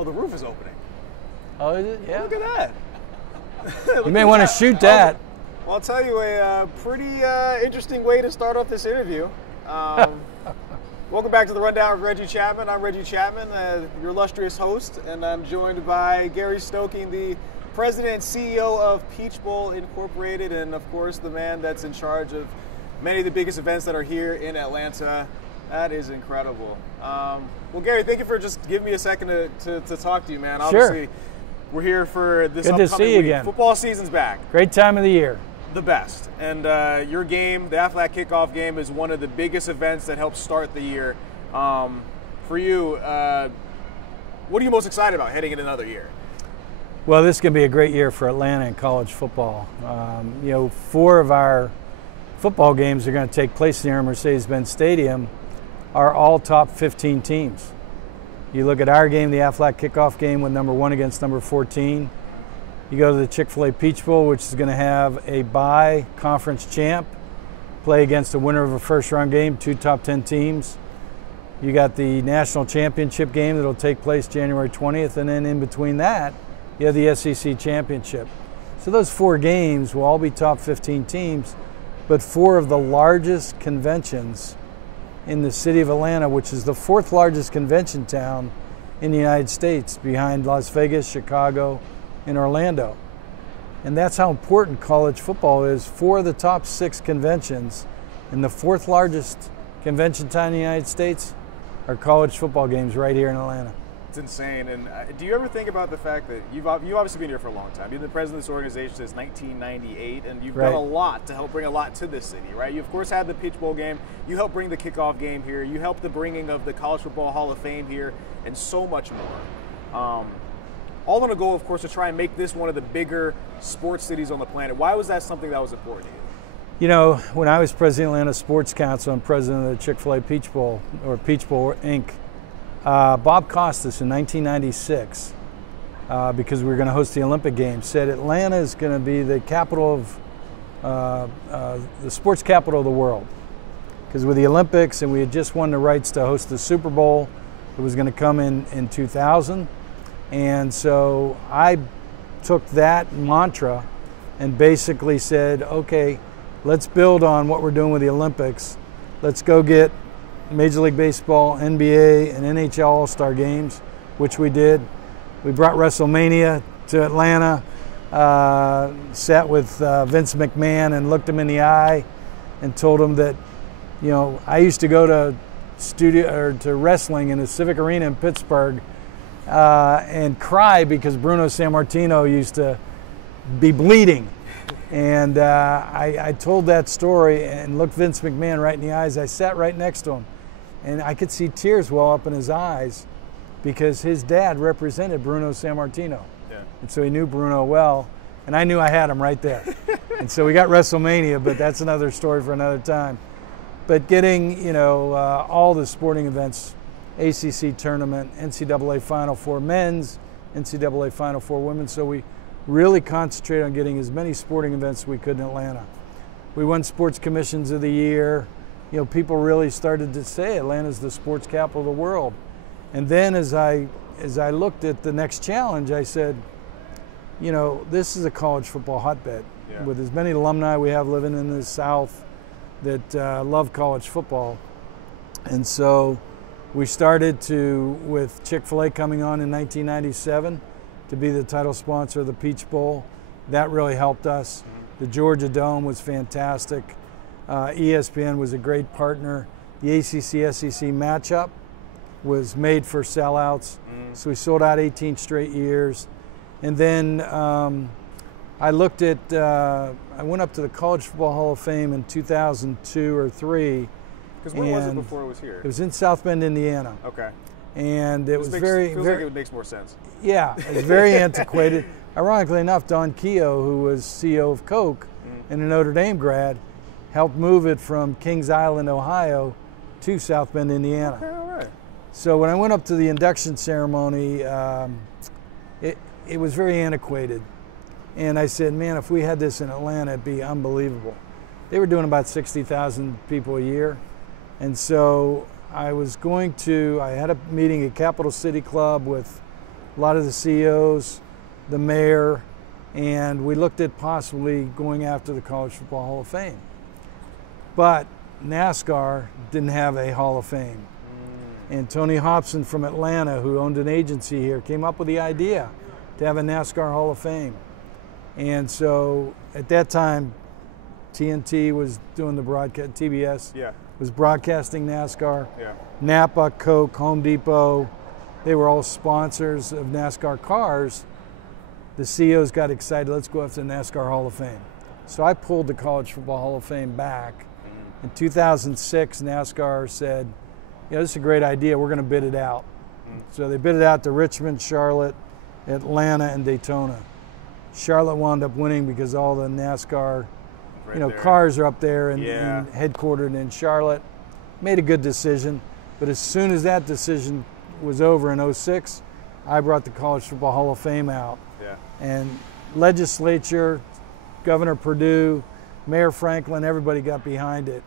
Oh, the roof is opening. Oh, is it? Yeah. Look at that. You may want to shoot that. Well, I'll tell you a pretty interesting way to start off this interview. Welcome back to the Rundown with Reggie Chatman. I'm Reggie Chatman, your illustrious host, and I'm joined by Gary Stoking, the President and CEO of Peach Bowl Incorporated, and of course the man that's in charge of many of the biggest events that are here in Atlanta. That is incredible. Well, Gary, thank you for just giving me a second to talk to you, man. Obviously, sure. We're here for this Good upcoming to see you week. again. Football season's back. Great time of the year. The best. And your game, the Aflac Kickoff game, is one of the biggest events that helps start the year. For you, what are you most excited about heading into another year? Well, this is going to be a great year for Atlanta in college football. 4 of our football games are going to take place here in MercedesBenz Stadium are all top 15 teams. You look at our game, the Aflac Kickoff game, with number 1 against number 14. You go to the Chick-fil-A Peach Bowl, which is going to have a bye conference champ play against the winner of a first-round game, 2 top 10 teams. You got the national championship game that will take place January 20th, and then in between that, you have the SEC championship. So those 4 games will all be top 15 teams, but 4 of the largest conventions in the city of Atlanta, which is the 4th largest convention town in the United States, behind Las Vegas, Chicago, and Orlando. And that's how important college football is. 4 of the top 6 conventions in the 4th largest convention town in the United States are college football games right here in Atlanta. It's insane. And do you ever think about the fact that you've obviously been here for a long time? You've been the president of this organization since 1998, and you've done a lot to help bring a lot to this city, right? You, of course, had the Peach Bowl game. You helped bring the kickoff game here. You helped the bringing of the College Football Hall of Fame here, and so much more. All in a goal, of course, to try and make this one of the bigger sports cities on the planet. Why was that something that was important to you? You know, when I was president of Atlanta Sports Council and president of the Chick-fil-A Peach Bowl, or Peach Bowl Inc., Bob Costas in 1996, because we were going to host the Olympic Games, said Atlanta is going to be the capital of, the sports capital of the world. Because with the Olympics, and we had just won the rights to host the Super Bowl, it was going to come in 2000. And so I took that mantra and basically said, okay, let's build on what we're doing with the Olympics. Let's go get Major League Baseball, NBA, and NHL All-Star games, which we did. We brought WrestleMania to Atlanta, sat with Vince McMahon and looked him in the eye and told him that, you know, I used to go to wrestling in the Civic Arena in Pittsburgh and cry because Bruno Sammartino used to be bleeding. And I told that story and looked Vince McMahon right in the eyes. I sat right next to him, and I could see tears well up in his eyes because his dad represented Bruno Sammartino. Yeah. And so he knew Bruno well, and I knew I had him right there. And so we got WrestleMania, but that's another story for another time. But getting, you know, all the sporting events, ACC tournament, NCAA Final Four men's, NCAA Final Four women, so we really concentrate on getting as many sporting events as we could in Atlanta. We won Sports Commissions of the Year. You know, people really started to say Atlanta's the sports capital of the world. And then as I looked at the next challenge, I said, you know, this is a college football hotbed. Yeah. With as many alumni we have living in the South that love college football. And so we started with Chick-fil-A coming on in 1997 to be the title sponsor of the Peach Bowl. That really helped us. The Georgia Dome was fantastic. ESPN was a great partner. The ACC-SEC matchup was made for sellouts. So we sold out 18 straight years. And then I looked at, I went up to the College Football Hall of Fame in 2002 or 3. Because when was it before it was here? It was in South Bend, Indiana. Okay. And it was very like it makes more sense. Yeah, it was very antiquated. Ironically enough, Don Keogh, who was CEO of Coke and a Notre Dame grad, helped move it from Kings Island, Ohio to South Bend, Indiana. Okay, all right. So when I went up to the induction ceremony, it was very antiquated. And I said, man, if we had this in Atlanta, it'd be unbelievable. They were doing about 60,000 people a year. And so I had a meeting at Capital City Club with a lot of the CEOs, the mayor, and we looked at possibly going after the College Football Hall of Fame. But NASCAR didn't have a Hall of Fame. And Tony Hobson from Atlanta, who owned an agency here, came up with the idea to have a NASCAR Hall of Fame. And so at that time, TNT was doing the broadcast, TBS was broadcasting NASCAR. Napa, Coke, Home Depot, they were all sponsors of NASCAR cars. The CEOs got excited, let's go after the NASCAR Hall of Fame. So I pulled the College Football Hall of Fame back. In 2006, NASCAR said, this is a great idea, we're going to bid it out. So they bid it out to Richmond, Charlotte, Atlanta, and Daytona. Charlotte wound up winning because all the NASCAR cars are up there and headquartered in Charlotte. Made a good decision, but as soon as that decision was over in 06, I brought the College Football Hall of Fame out. And legislature, Governor Perdue, Mayor Franklin, everybody got behind it.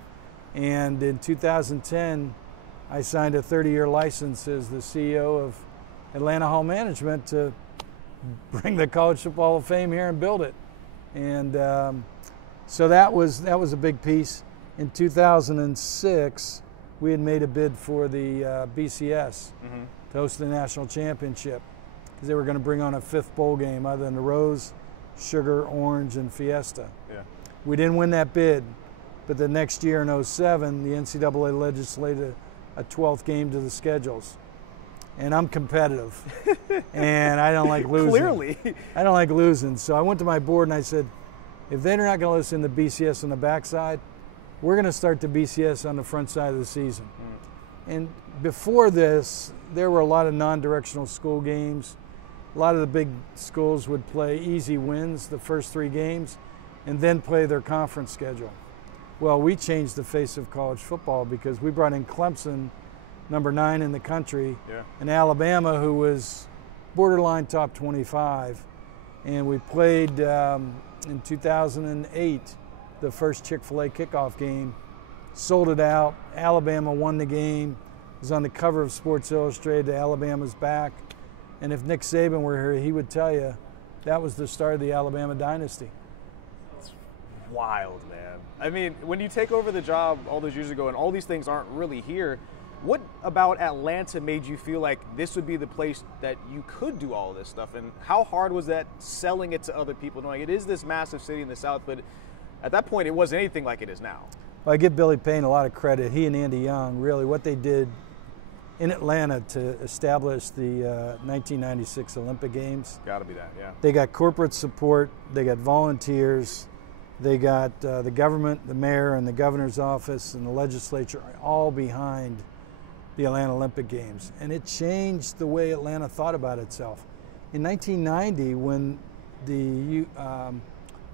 And in 2010, I signed a 30-year license as the CEO of Atlanta Hall Management to bring the College Football Hall of Fame here and build it. And so that was a big piece. In 2006, we had made a bid for the BCS to host the national championship because they were going to bring on a 5th bowl game other than the Rose, Sugar, Orange, and Fiesta. We didn't win that bid, but the next year in 07, the NCAA legislated a 12th game to the schedules. And I'm competitive, and I don't like losing. Clearly. I don't like losing. So I went to my board and I said, if they're not going to listen to BCS on the backside, we're going to start the BCS on the front side of the season. And before this, there were a lot of non-directional school games. A lot of the big schools would play easy wins the first 3 games and then play their conference schedule. Well, we changed the face of college football because we brought in Clemson, number 9 in the country, and Alabama, who was borderline top 25. And we played in 2008, the first Chick-fil-A kickoff game, sold it out. Alabama won the game. It was on the cover of Sports Illustrated, Alabama's back. And if Nick Saban were here, he would tell you that was the start of the Alabama dynasty. It's wild, man. I mean, when you take over the job all those years ago and all these things aren't really here, what about Atlanta made you feel like this would be the place that you could do all this stuff? And how hard was that selling it to other people, knowing it is this massive city in the South, but at that point it wasn't anything like it is now? Well, I give Billy Payne a lot of credit. He and Andy Young, really, what they did in Atlanta to establish the 1996 Olympic Games. Got to be that, yeah. They got corporate support, they got volunteers, they got the government, the mayor and the governor's office and the legislature all behind the Atlanta Olympic Games. And it changed the way Atlanta thought about itself. In 1990, when the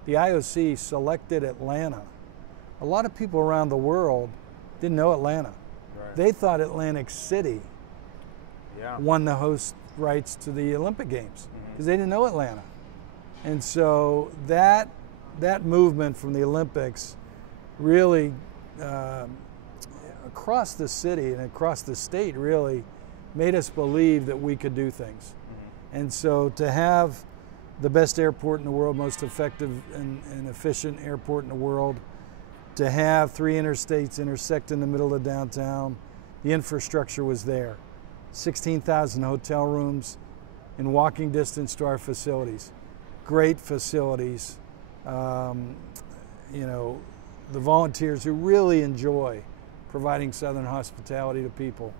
IOC selected Atlanta, a lot of people around the world didn't know Atlanta. They thought Atlantic City won the host rights to the Olympic Games because they didn't know Atlanta. And so that movement from the Olympics really across the city and across the state really made us believe that we could do things. And so to have the best airport in the world, most effective and efficient airport in the world, to have 3 interstates intersect in the middle of downtown, the infrastructure was there. 16,000 hotel rooms in walking distance to our facilities. Great facilities. You know, the volunteers who really enjoy providing Southern hospitality to people.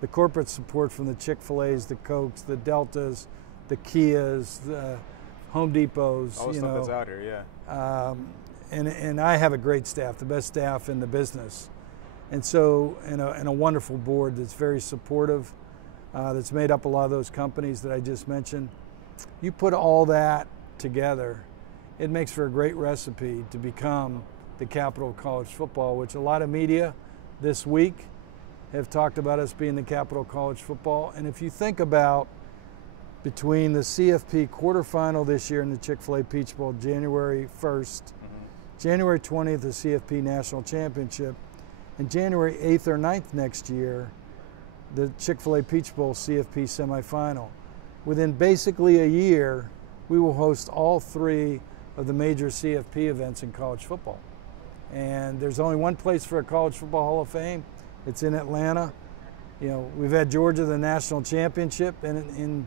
The corporate support from the Chick-fil-A's, the Cokes, the Deltas, the Kias, the Home Depots. All the stuff that's out here, yeah. And I have a great staff, the best staff in the business. And so, and a wonderful board that's very supportive, that's made up a lot of those companies that I just mentioned. You put all that together, it makes for a great recipe to become the capital of college football, which a lot of media this week have talked about us being the capital of college football. And if you think about between the CFP quarterfinal this year and the Chick-fil-A Peach Bowl, January 1st, January 20th, the CFP National Championship, and January 8th or 9th next year, the Chick-fil-A Peach Bowl CFP semifinal. within basically a year, we will host all 3 of the major CFP events in college football. And there's only one place for a College Football Hall of Fame. It's in Atlanta. You know, we've had Georgia the national championship, and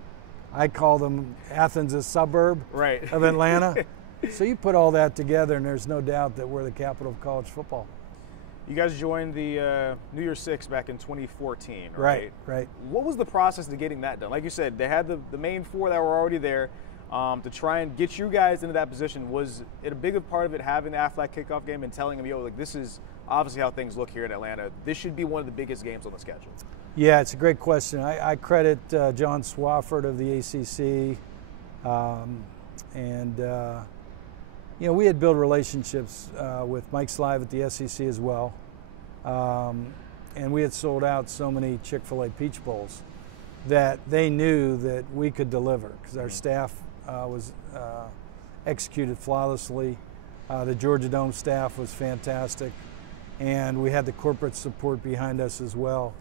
I call them Athens, a suburb of Atlanta. So you put all that together, and there's no doubt that we're the capital of college football. You guys joined the New Year's Six back in 2014, right? Right. What was the process to getting that done? Like you said, they had the main 4 that were already there. To try and get you guys into that position, was it a big part of it having the Aflac kickoff game and telling them, yo, like, this is obviously how things look here in Atlanta. This should be one of the biggest games on the schedule. Yeah, it's a great question. I credit John Swafford of the ACC, you know, we had built relationships with Mike Slive at the SEC as well, and we had sold out so many Chick-fil-A Peach Bowls that they knew that we could deliver because our staff was executed flawlessly. The Georgia Dome staff was fantastic, and we had the corporate support behind us as well.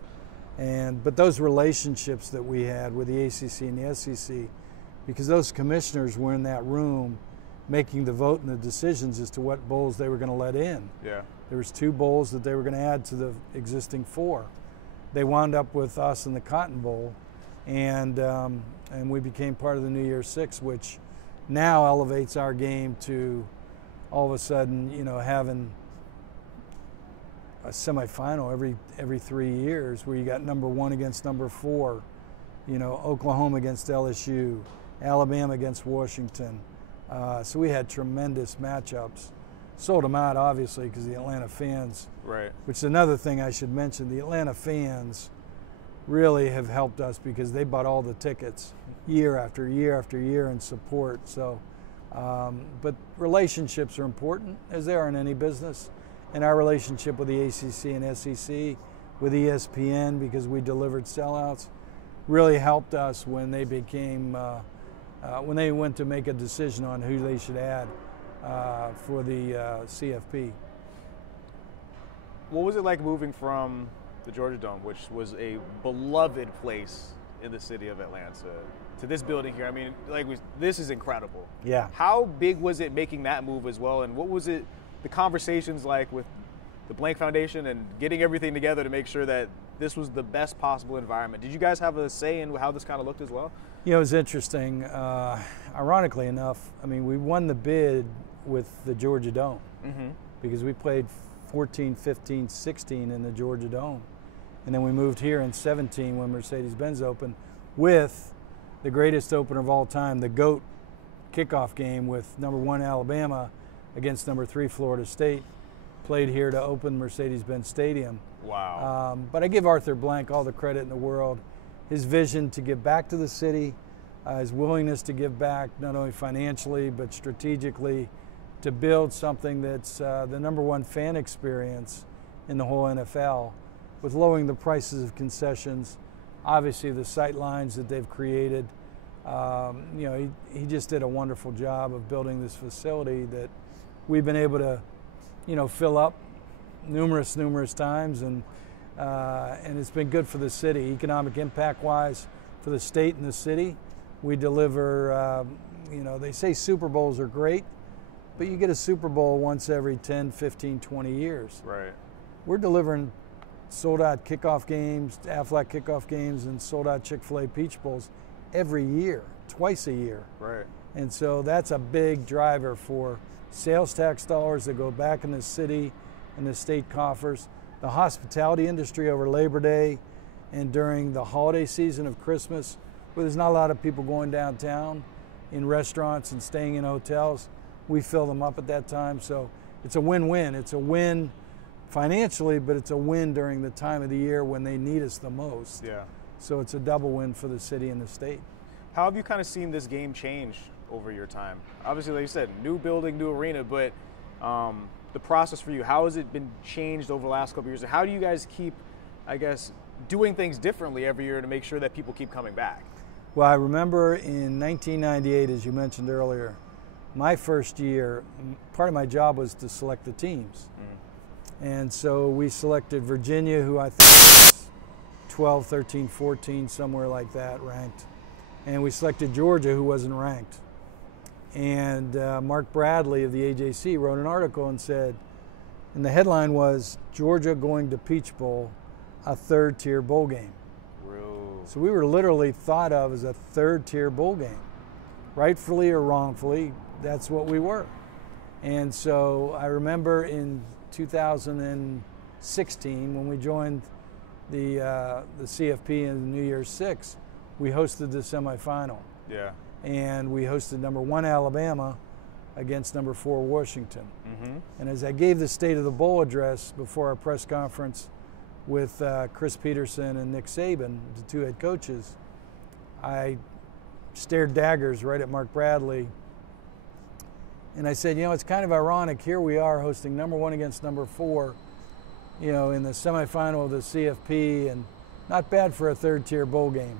But those relationships that we had with the ACC and the SEC, because those commissioners were in that room making the vote and the decisions as to what bowls they were going to let in. Yeah. There was 2 bowls that they were going to add to the existing 4. They wound up with us in the Cotton Bowl, and we became part of the New Year's Six, which now elevates our game to all of a sudden, you know, having a semifinal every 3 years where you got number 1 against number 4, you know, Oklahoma against LSU, Alabama against Washington. So we had tremendous matchups. Sold them out, obviously, because the Atlanta fans, which is another thing I should mention, the Atlanta fans really have helped us because they bought all the tickets year after year after year in support. So, but relationships are important, as they are in any business. And our relationship with the ACC and SEC, with ESPN, because we delivered sellouts, really helped us when they became, when they went to make a decision on who they should add for the CFP. What was it like moving from the Georgia Dome, which was a beloved place in the city of Atlanta, to this building here? I mean, this is incredible. Yeah. How big was it making that move as well, and what was it, the conversations like with the Blank Foundation and getting everything together to make sure that this was the best possible environment? Did you guys have a say in how this kind of looked as well? You know, it was interesting. Ironically enough, I mean, we won the bid with the Georgia Dome because we played 14, 15, 16 in the Georgia Dome. And then we moved here in 17 when MercedesBenz opened with the greatest opener of all time, the GOAT kickoff game with number 1 Alabama against number 3 Florida State, played here to open Mercedes-Benz Stadium. Wow. But I give Arthur Blank all the credit in the world. His vision to give back to the city, his willingness to give back not only financially but strategically, to build something that's the number 1 fan experience in the whole NFL, with lowering the prices of concessions, obviously the sight lines that they've created. You know, he just did a wonderful job of building this facility that we've been able to, you know, fill up numerous times, and it's been good for the city, economic impact-wise, for the state and the city. We deliver, you know, they say Super Bowls are great, but you get a Super Bowl once every 10, 15, 20 years. Right. We're delivering sold-out kickoff games, Aflac kickoff games, and sold-out Chick-fil-A Peach Bowls every year, twice a year. Right. And so that's a big driver for sales tax dollars that go back in the city and the state coffers. The hospitality industry over Labor Day and during the holiday season of Christmas, where there's not a lot of people going downtown in restaurants and staying in hotels, we fill them up at that time. So it's a win-win. It's a win financially, but it's a win during the time of the year when they need us the most. Yeah. So it's a double win for the city and the state. How have you kind of seen this game change over your time? Obviously, like you said, new building, new arena, but the process for you, how has it been changed over the last couple of years? And how do you guys keep, I guess, doing things differently every year to make sure that people keep coming back? Well, I remember in 1998, as you mentioned earlier, my first year, part of my job was to select the teams. And so we selected Virginia, who I think was 12, 13, 14, somewhere like that ranked. and we selected Georgia, who wasn't ranked. And Mark Bradley of the AJC wrote an article and said, and the headline was, Georgia going to Peach Bowl, a third-tier bowl game. Real. So we were literally thought of as a third-tier bowl game. Rightfully or wrongfully, that's what we were. And so I remember in 2016, when we joined the CFP in New Year's Six, we hosted the semifinal. Yeah. And we hosted number 1 Alabama against number 4 Washington. Mm-hmm. And as I gave the State of the Bowl address before our press conference with Chris Peterson and Nick Saban, the 2 head coaches, I stared daggers right at Mark Bradley. And I said, it's kind of ironic. Here we are hosting number 1 against number 4, in the semifinal of the CFP, and not bad for a third-tier bowl game.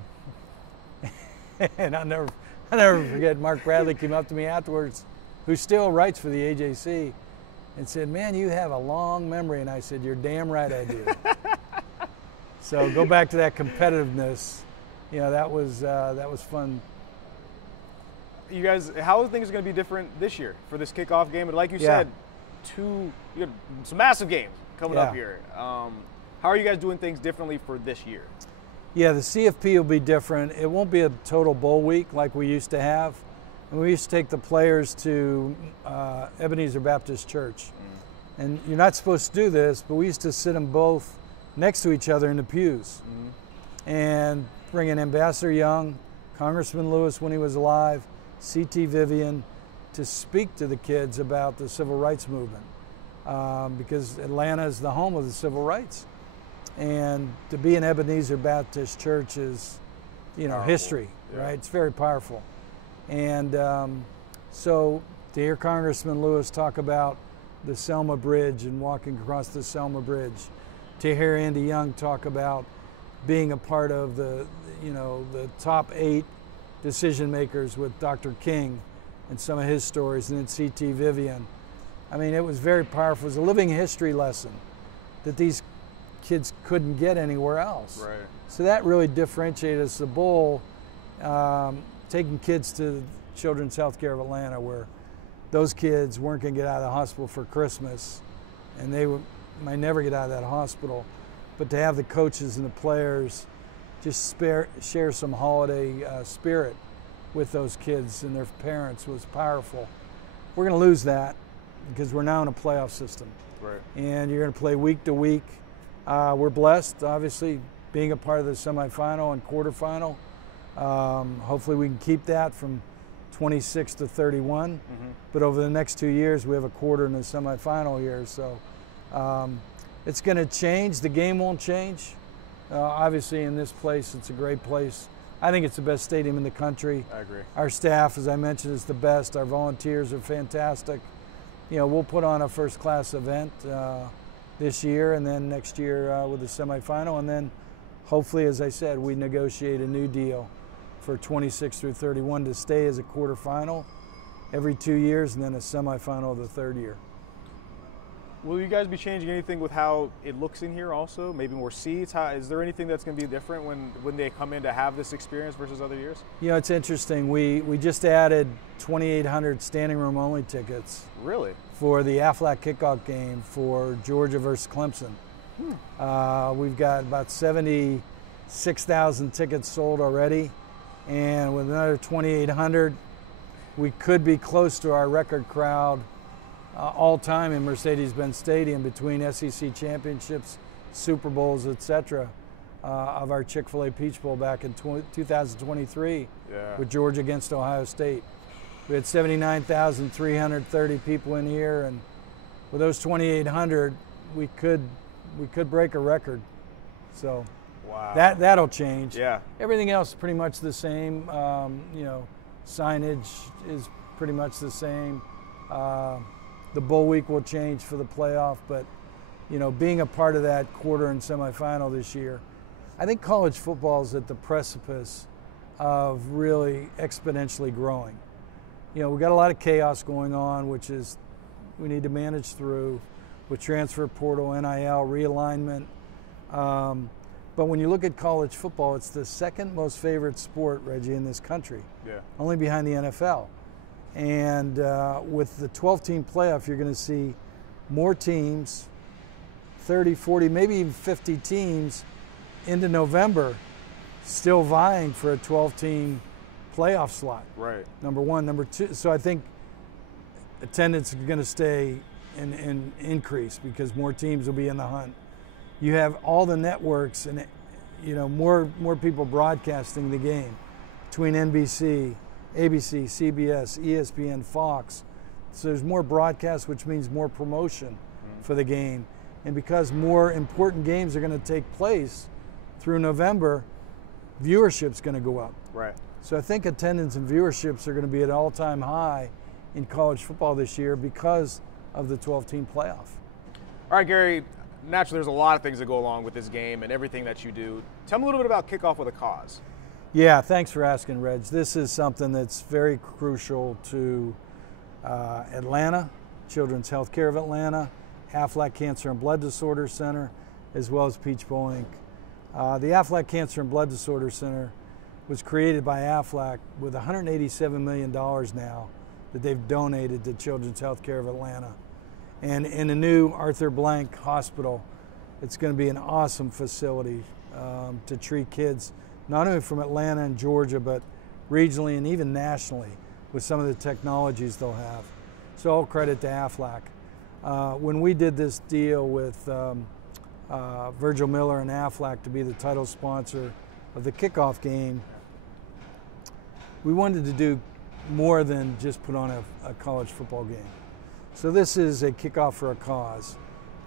And I'll never forget, Mark Bradley came up to me afterwards, who still writes for the AJC, and said, man, you have a long memory. And I said, you're damn right I do. So go back to that competitiveness. That was fun. You guys, how are things going to be different this year for this kickoff game? And like you said, you got some massive games coming up here. How are you guys doing things differently for this year? Yeah, the CFP will be different. It won't be a total bowl week like we used to have. And we used to take the players to Ebenezer Baptist Church. And you're not supposed to do this, but we used to sit them both next to each other in the pews. And bring in Ambassador Young, Congressman Lewis when he was alive, C.T. Vivian, to speak to the kids about the civil rights movement. Because Atlanta is the home of the civil rights. And to be in Ebenezer Baptist Church is, history, right? It's very powerful. And so to hear Congressman Lewis talk about the Selma Bridge and walking across the Selma Bridge, to hear Andy Young talk about being a part of the top 8 decision makers with Dr. King and some of his stories, and then C.T. Vivian. I mean, it was very powerful. It was a living history lesson that these kids couldn't get anywhere else. Right. So that really differentiated us. The bowl, taking kids to Children's Healthcare of Atlanta, where those kids weren't going to get out of the hospital for Christmas, and they might never get out of that hospital. But to have the coaches and the players just share some holiday spirit with those kids and their parents was powerful. We're going to lose that because we're now in a playoff system. Right. And you're going to play week to week. We're blessed, obviously, being a part of the semifinal and quarterfinal. Hopefully we can keep that from 26 to 31. But over the next 2 years, we have a quarter and a semifinal here. So it's going to change. The game won't change. Obviously, in this place, it's a great place. I think it's the best stadium in the country. I agree. Our staff, as I mentioned, is the best. Our volunteers are fantastic. We'll put on a first-class event this year, and then next year with the semifinal, and then hopefully, as I said, we negotiate a new deal for 26 through 31 to stay as a quarterfinal every 2 years, and then a semifinal the third year. Will you guys be changing anything with how it looks in here also? Maybe more seats? Is there anything that's going to be different when they come in to have this experience versus other years? It's interesting. We just added 2,800 standing room only tickets. Really? For the Aflac kickoff game for Georgia versus Clemson. We've got about 76,000 tickets sold already. And with another 2,800, we could be close to our record crowd all time in Mercedes-Benz Stadium between SEC championships, Super Bowls, etc. Of our Chick-fil-A Peach Bowl back in 2023 with Georgia against Ohio State. We had 79,330 people in here, and with those 2,800, we could break a record. So wow. That'll change. Yeah. Everything else is pretty much the same. Signage is pretty much the same. The bowl week will change for the playoff, but being a part of that quarter and semifinal this year, I think college football is at the precipice of really exponentially growing. We've got a lot of chaos going on, which is we need to manage through with transfer portal, NIL, realignment. But But when you look at college football, it's the second most favorite sport, Reggie, in this country. Yeah. Only behind the NFL. And with the 12-team playoff, you're going to see more teams, 30, 40, maybe even 50 teams into November still vying for a 12-team playoff slot. Right. Number one. Number two, so I think attendance is going to stay and increase because more teams will be in the hunt. You have all the networks and more people broadcasting the game between NBC, ABC, CBS, ESPN, Fox. So there's more broadcast, which means more promotion for the game. And because more important games are going to take place through November, viewership's going to go up. Right. So I think attendance and viewerships are going to be at an all-time high in college football this year because of the 12-team playoff. All right, Gary, naturally there's a lot of things that go along with this game and everything that you do. Tell me a little bit about Kickoff with a Cause. Yeah, thanks for asking, Reg. This is something that's very crucial to Atlanta, Children's Healthcare of Atlanta, Aflac Cancer and Blood Disorder Center, as well as Peach Bowl Inc. The Aflac Cancer and Blood Disorder Center was created by Aflac with $187 million now that they've donated to Children's Healthcare of Atlanta. And in the new Arthur Blank Hospital, it's going to be an awesome facility to treat kids, not only from Atlanta and Georgia, but regionally and even nationally with some of the technologies they'll have. So all credit to Aflac. When we did this deal with Virgil Miller and Aflac to be the title sponsor of the Kickoff game, we wanted to do more than just put on a college football game. So this is a kickoff for a cause.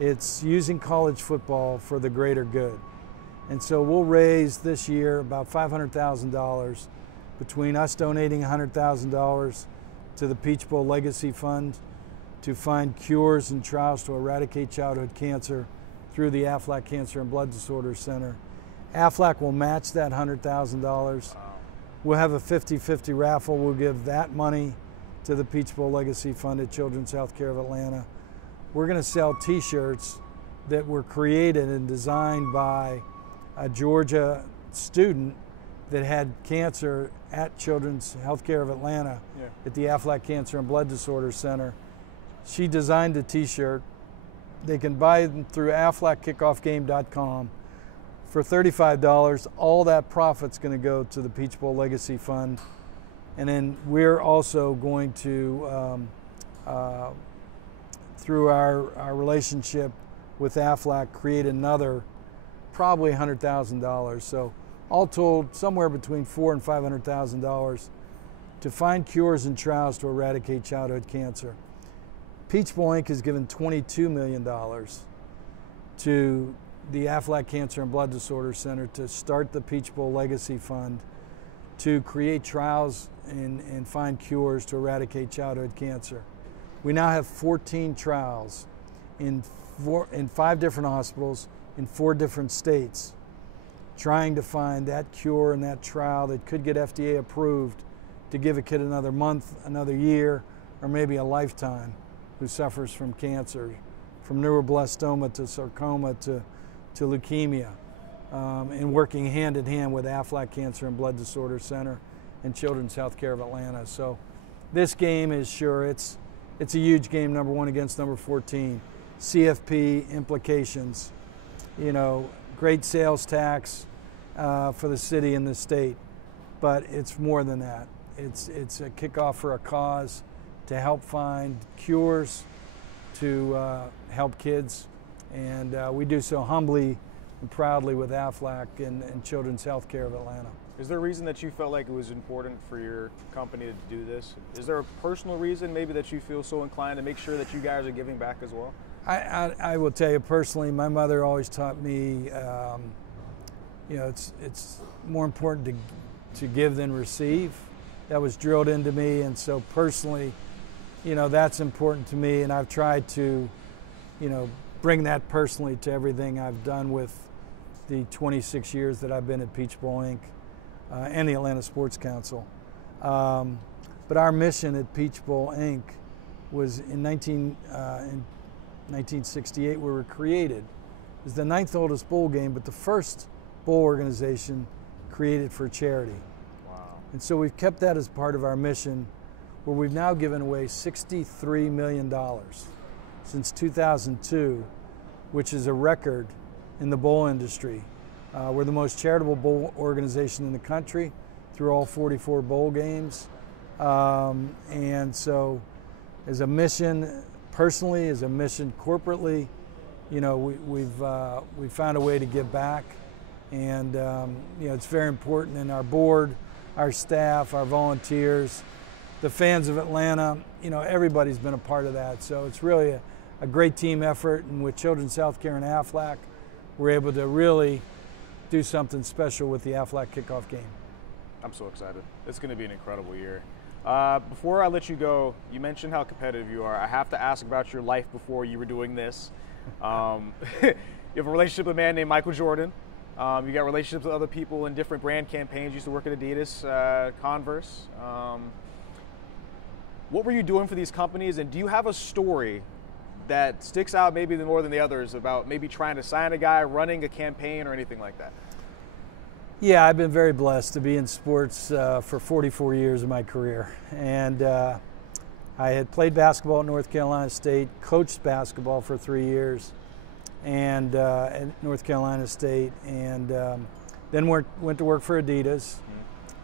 It's using college football for the greater good. And so we'll raise this year about $500,000 between us donating $100,000 to the Peach Bowl Legacy Fund to find cures and trials to eradicate childhood cancer through the Aflac Cancer and Blood Disorder Center. Aflac will match that $100,000. We'll have a 50-50 raffle. We'll give that money to the Peach Bowl Legacy Fund at Children's Healthcare of Atlanta. We're going to sell t-shirts that were created and designed by a Georgia student that had cancer at Children's Healthcare of Atlanta at the Aflac Cancer and Blood Disorder Center. She designed the t-shirt. They can buy them through aflackickoffgame.com for $35. All that profit's going to go to the Peach Bowl Legacy Fund. And then we're also going to, through our relationship with Aflac, create another probably $100,000. So all told, somewhere between $400,000 and $500,000 to find cures and trials to eradicate childhood cancer. Peach Bowl Inc. has given $22 million to the Aflac Cancer and Blood Disorder Center to start the Peach Bowl Legacy Fund to create trials and find cures to eradicate childhood cancer. We now have 14 trials in 5 different hospitals in 4 different states, trying to find that cure and that trial that could get FDA approved to give a kid another month, another year, or maybe a lifetime who suffers from cancer, from neuroblastoma to sarcoma to leukemia, and working hand in hand with Aflac Cancer and Blood Disorder Center and Children's Healthcare of Atlanta. So this game is sure, it's a huge game, number 1 against number 14. CFP implications, great sales tax for the city and the state, but it's more than that. It's a kickoff for a cause to help find cures, to help kids, and we do so humbly and proudly with Aflac and Children's Healthcare of Atlanta. Is there a reason that you felt like it was important for your company to do this? Is there a personal reason maybe that you feel so inclined to make sure that you guys are giving back as well? I will tell you personally, my mother always taught me, it's more important to give than receive. That was drilled into me, and so personally, that's important to me, and I've tried to, bring that personally to everything I've done with the 26 years that I've been at Peach Bowl Inc. And the Atlanta Sports Council. But our mission at Peach Bowl Inc. was in 1968 we were created. It was the 9th oldest bowl game, but the first bowl organization created for charity. Wow. And so we've kept that as part of our mission, where we've now given away $63 million since 2002, which is a record in the bowl industry. We're the most charitable bowl organization in the country through all 44 bowl games. And so as a mission personally, as a mission corporately, you know, we've found a way to give back. And you know, it's very important in our board, our staff, our volunteers, the fans of Atlanta, you know, everybody's been a part of that. So it's really a great team effort. And with Children's Healthcare and Aflac, we're able to really do something special with the Aflac kickoff game. I'm so excited. It's going to be an incredible year. Before I let you go, you mentioned how competitive you are. I have to ask about your life before you were doing this. You have a relationship with a man named Michael Jordan. You got relationships with other people in different brand campaigns. You used to work at Adidas, Converse. What were you doing for these companies, and do you have a story that sticks out maybe more than the others about maybe trying to sign a guy, running a campaign, or anything like that? Yeah, I've been very blessed to be in sports for 44 years of my career. And I had played basketball at North Carolina State, coached basketball for 3 years and at North Carolina State, and then went to work for Adidas,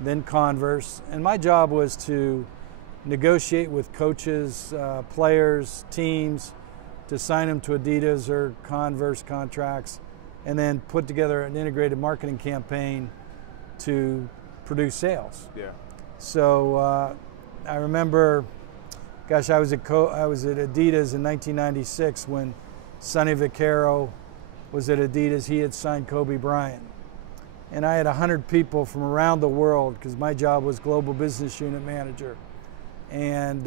then Converse. And my job was to negotiate with coaches, players, teams, to sign them to Adidas or Converse contracts, and then put together an integrated marketing campaign to produce sales. Yeah. So I remember, gosh, I was at Adidas in 1996 when Sonny Vaccaro was at Adidas. He had signed Kobe Bryant. And I had 100 people from around the world, because my job was global business unit manager. And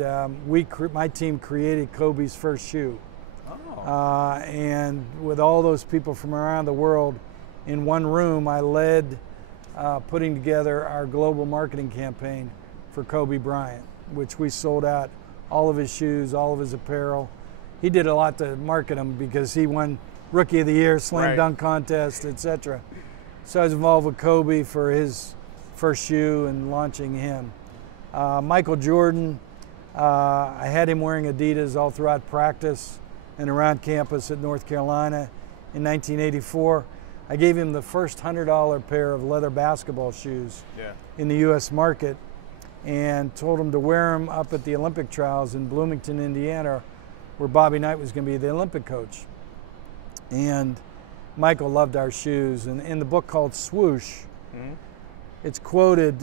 my team created Kobe's first shoe. Oh. And with all those people from around the world in one room, I led putting together our global marketing campaign for Kobe Bryant, which we sold out all of his shoes, all of his apparel. He did a lot to market him because he won Rookie of the Year, Slam Dunk Contest, etc. So I was involved with Kobe for his first shoe and launching him. Michael Jordan, I had him wearing Adidas all throughout practice and around campus at North Carolina. In 1984, I gave him the first $100 pair of leather basketball shoes in the U.S. market, and told him to wear them up at the Olympic trials in Bloomington, Indiana, where Bobby Knight was going to be the Olympic coach. And Michael loved our shoes. And in the book called Swoosh, it's quoted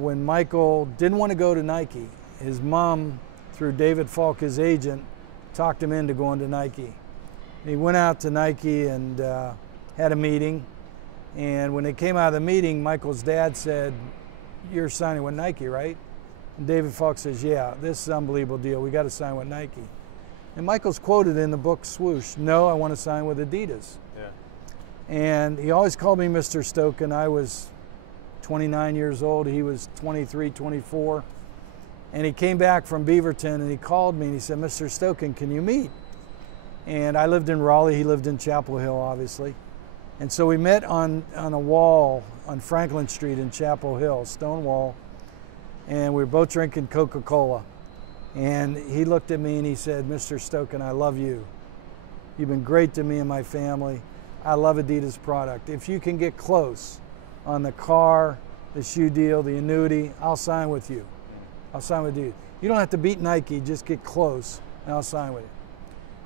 when Michael didn't want to go to Nike. His mom, through David Falk, his agent, talked him into going to Nike. And he went out to Nike and had a meeting. And when they came out of the meeting, Michael's dad said, "You're signing with Nike, right?" And David Falk says, "Yeah, this is an unbelievable deal. We got to sign with Nike." And Michael's quoted in the book Swoosh, "No, I want to sign with Adidas." Yeah. And he always called me Mr. Stoken. I was 29 years old. He was 23, 24. And he came back from Beaverton and he called me and he said, "Mr. Stoken, can you meet?" And I lived in Raleigh. He lived in Chapel Hill, obviously. And so we met on a wall on Franklin Street in Chapel Hill, stone wall. And we were both drinking Coca-Cola. And he looked at me and he said, "Mr. Stoken, I love you. You've been great to me and my family. I love Adidas product. If you can get close on the car, the shoe deal, the annuity, I'll sign with you. I'll sign with you. You don't have to beat Nike, just get close and I'll sign with you."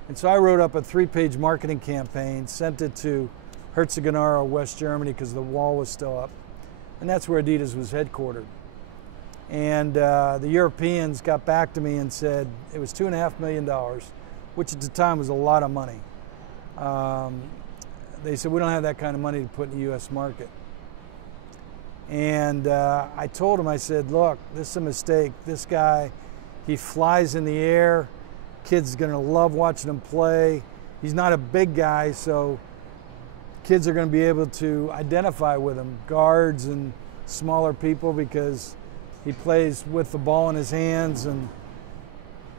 And so I wrote up a 3-page marketing campaign, sent it to Herzegovina, West Germany, because the wall was still up. And that's where Adidas was headquartered. And the Europeans got back to me and said it was $2.5 million, which at the time was a lot of money. They said, "We don't have that kind of money to put in the U.S. market." And I told him, I said, "Look, this is a mistake. This guy, he flies in the air. Kids are going to love watching him play. He's not a big guy, so kids are going to be able to identify with him, guards and smaller people, because he plays with the ball in his hands and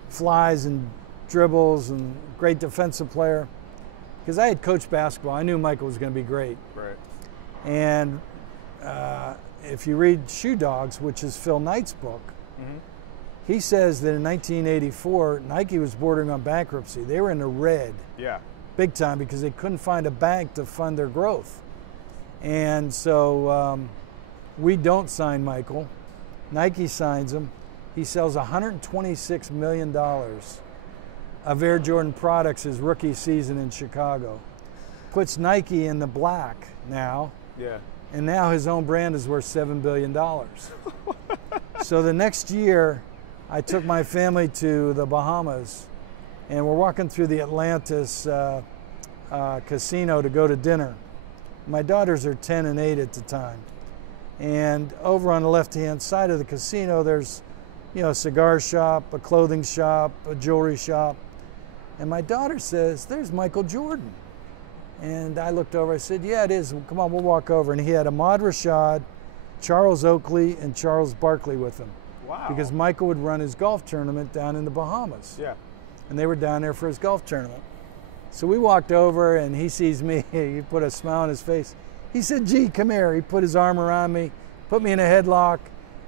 flies and dribbles and great defensive player." Because I had coached basketball. I knew Michael was going to be great. Right. And if you read Shoe Dogs, which is Phil Knight's book, he says that in 1984, Nike was bordering on bankruptcy. They were in the red, big time, because they couldn't find a bank to fund their growth. And so we don't sign Michael. Nike signs him. He sells $126 million of Air Jordan products his rookie season in Chicago. Puts Nike in the black now. And now his own brand is worth $7 billion. So the next year, I took my family to the Bahamas, and we're walking through the Atlantis casino to go to dinner. My daughters are 10 and 8 at the time. And over on the left-hand side of the casino, there's, you know, a cigar shop, a clothing shop, a jewelry shop. And my daughter says, "There's Michael Jordan." And I looked over, I said, "Yeah, it is. Come on, we'll walk over." And he had Ahmad Rashad, Charles Oakley, and Charles Barkley with him. Wow. Because Michael would run his golf tournament down in the Bahamas. And they were down there for his golf tournament. So we walked over, and he sees me. He put a smile on his face. He said, "Gee, come here." He put his arm around me, put me in a headlock,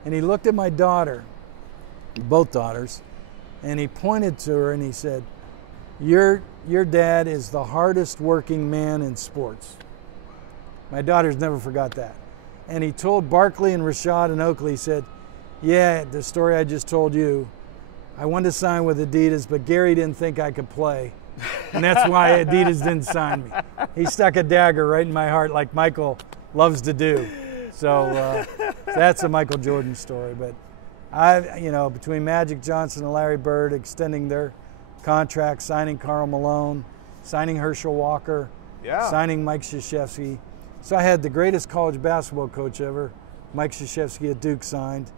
and he looked at my daughter, both daughters, and he pointed to her and he said, Your dad is the hardest working man in sports." My daughters never forgot that. And he told Barkley and Rashad and Oakley, he said, "Yeah, the story I just told you, I wanted to sign with Adidas, but Gary didn't think I could play. And that's why Adidas didn't sign me." He stuck a dagger right in my heart like Michael loves to do. So that's a Michael Jordan story. But you know, between Magic Johnson and Larry Bird extending their contract, signing Karl Malone, signing Herschel Walker, signing Mike Krzyzewski. So I had the greatest college basketball coach ever, Mike Krzyzewski at Duke, signed.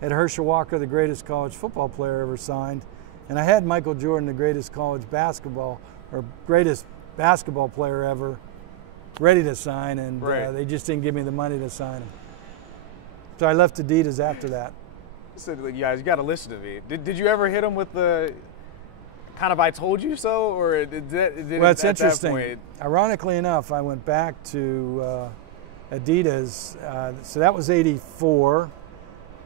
Had Herschel Walker, the greatest college football player ever, signed. And I had Michael Jordan, the greatest college basketball, or greatest basketball player ever, ready to sign, and they just didn't give me the money to sign him. So I left Adidas after that. So, you guys, you got to listen to me. Did you ever hit him with the kind of "I told you so," or did well, it's interesting. Ironically enough, I went back to Adidas. So that was '84.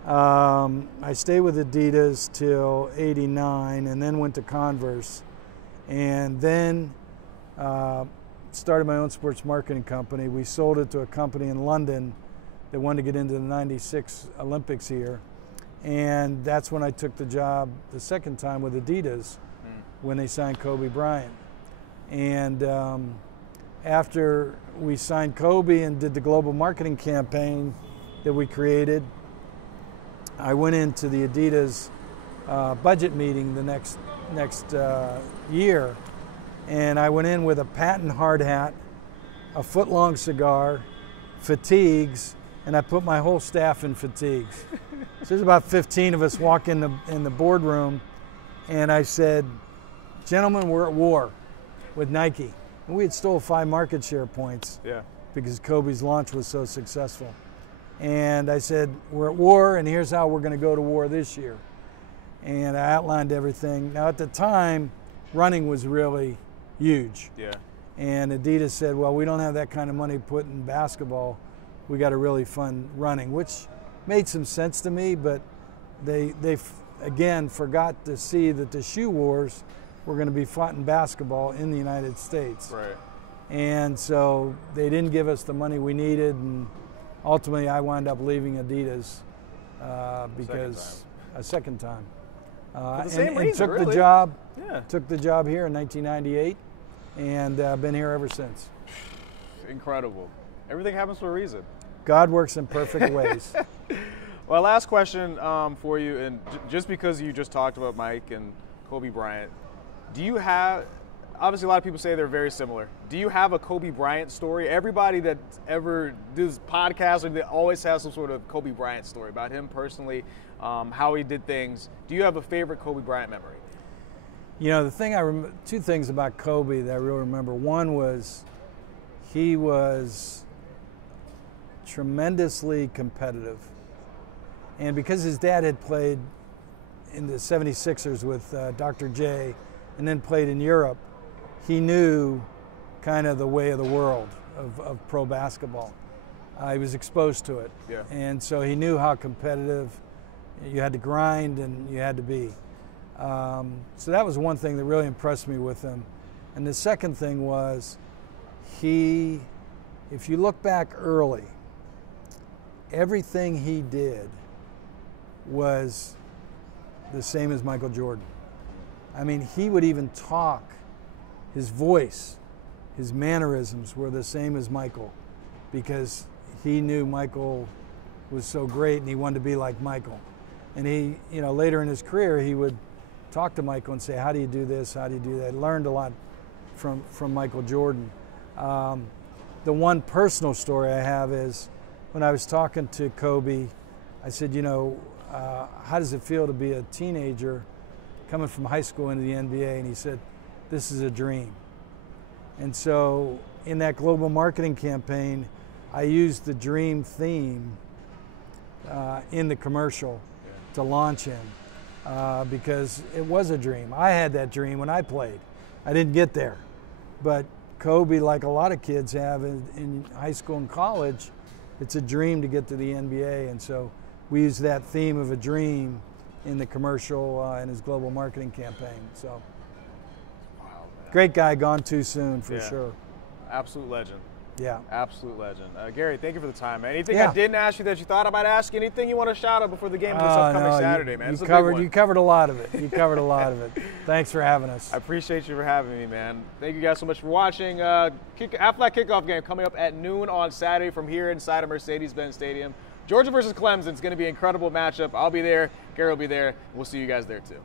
I stayed with Adidas till '89, and then went to Converse, and then started my own sports marketing company. We sold it to a company in London that wanted to get into the '96 Olympics here, and that's when I took the job the second time with Adidas, when they signed Kobe Bryant. And after we signed Kobe and did the global marketing campaign that we created, I went into the Adidas budget meeting the next year, and I went in with a patent hard hat, a foot-long cigar, fatigues, and I put my whole staff in fatigues. So there's about 15 of us walk in the boardroom, and I said, "Gentlemen, we're at war with Nike." And we had stole 5 market share points because Kobe's launch was so successful. And I said, "We're at war, and here's how we're going to go to war this year." And I outlined everything. Now, at the time, running was really huge. And Adidas said, "Well, we don't have that kind of money put in basketball. We got to really fund running," which made some sense to me, but they again forgot to see that the shoe wars were going to be fought in basketball in the United States. And so they didn't give us the money we needed, and ultimately I wound up leaving Adidas because a second time. For the same reason, took really. the job. Took the job here in 1998, and been here ever since. Incredible. Everything happens for a reason. God works in perfect ways. Well, last question for you, and just because you just talked about Mike and Kobe Bryant, do you have, obviously a lot of people say they're very similar. Do you have a Kobe Bryant story? Everybody that ever does podcasts, they always have some sort of Kobe Bryant story about him personally, how he did things. Do you have a favorite Kobe Bryant memory? You know, the thing two things about Kobe that I really remember. One was he was tremendously competitive. And because his dad had played in the 76ers with Dr. J and then played in Europe, he knew kind of the way of the world of pro basketball. He was exposed to it. Yeah. And so he knew how competitive you had to grind and you had to be. So that was one thing that really impressed me with him. And the second thing was if you look back early, everything he did was the same as Michael Jordan. I mean, he would even talk, his voice, his mannerisms were the same as Michael, because he knew Michael was so great and he wanted to be like Michael. And he, later in his career, he would talk to Michael and say, how do you do this? How do you do that? Learned a lot from Michael Jordan. The one personal story I have is when I was talking to Kobe, I said, how does it feel to be a teenager coming from high school into the NBA? And he said, this is a dream. And so in that global marketing campaign, I used the dream theme in the commercial to launch him because it was a dream. I had that dream when I played. I didn't get there. But Kobe, like a lot of kids have in high school and college, it's a dream to get to the NBA. And so we used that theme of a dream in the commercial in his global marketing campaign. So, wow, man. Great guy, gone too soon for sure. Absolute legend. Yeah. Absolute legend. Gary, thank you for the time, man. Anything I didn't ask you that you thought I might ask? Anything you want to shout out before the game this upcoming Saturday, man? You covered a lot of it. You covered a lot of it. Thanks for having us. I appreciate you for having me, man. Thank you guys so much for watching. Aflac kickoff game coming up at noon on Saturday from here inside of Mercedes-Benz Stadium. Georgia versus Clemson is going to be an incredible matchup. I'll be there. Gary will be there. We'll see you guys there too.